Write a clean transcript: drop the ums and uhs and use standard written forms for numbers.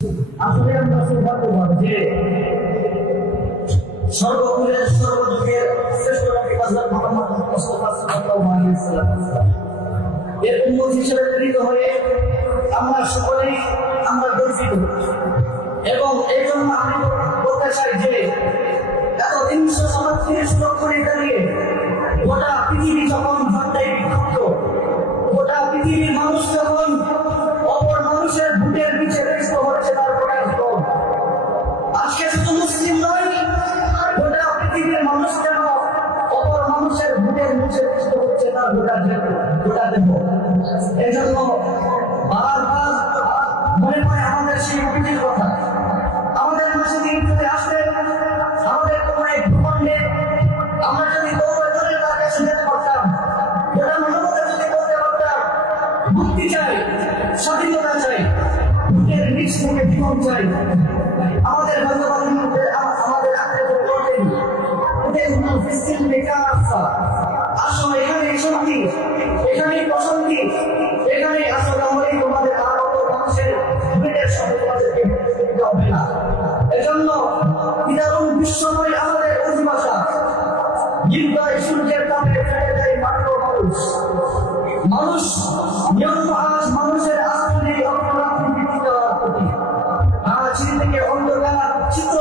আসলে আমরা সৌভাগ্যবান যে সর্বকুলের সর্বযুগের শ্রেষ্ঠ নবী হযরত মুহাম্মদ মুস্তাফা সাল্লাল্লাহু আলাইহি ওয়াসাল্লাম এর উম্মত হিসেবে প্রেরিত হয়ে আমরা সকলেই আমরা গর্বিত এবং এই জন্য আমি বলতে চাই যে এত 337 লক্ষ দাঁড়িয়ে গোটা পৃথিবী যখন ঘন্টায় বিভক্ত, গোটা পৃথিবীর মানুষ যখন অপর মানুষের বুকের নিচে ব্যস্ত হচ্ছে তার প্রকাশ আজকে শুধু মুসলিম নয়, গোটা পৃথিবীর মানুষ যেন অপর মানুষের বুকের নিচে ব্যস্ত হচ্ছে তার গোটা দেহ। এই জন্য বারবার মনে হয় আমাদের সেই অভিজির কথা আমাদের মাঝে দিন যদি আসলে আমাদের কোনো এক ভূখণ্ডে আমরা যদি দৌড়ে ধরে তার কাছে যেতে পারতাম, গোটা মানবতা যদি করতে পারতাম, মুক্তি চাই, স্বাধীনতা চাই, বুকের নিচ থেকে জীবন চাই, আমাদের ভাগ্যবাদীর মধ্যে আমাদের আত্মীয় করতেন ওদের ফিস্টিল বেকার রাস্তা আসলে এখানে শান্তি, এখানে প্রশান্তি, এখানে আসলে আমাদের তোমাদের আর অত মানুষের বুকের সাথে তোমাদেরকে দিতে হবে না। এজন্য বিদারুণ বিশ্বময় আমাদের অধিবাসা নির্দয় সূর্যের তাপে ফেটে যায় মাত্র মানুষ নিয়ম আজ মানুষের আসলে অপরাধ বৃদ্ধি দেওয়ার প্রতি আজ থেকে অন্ধকার চিত্র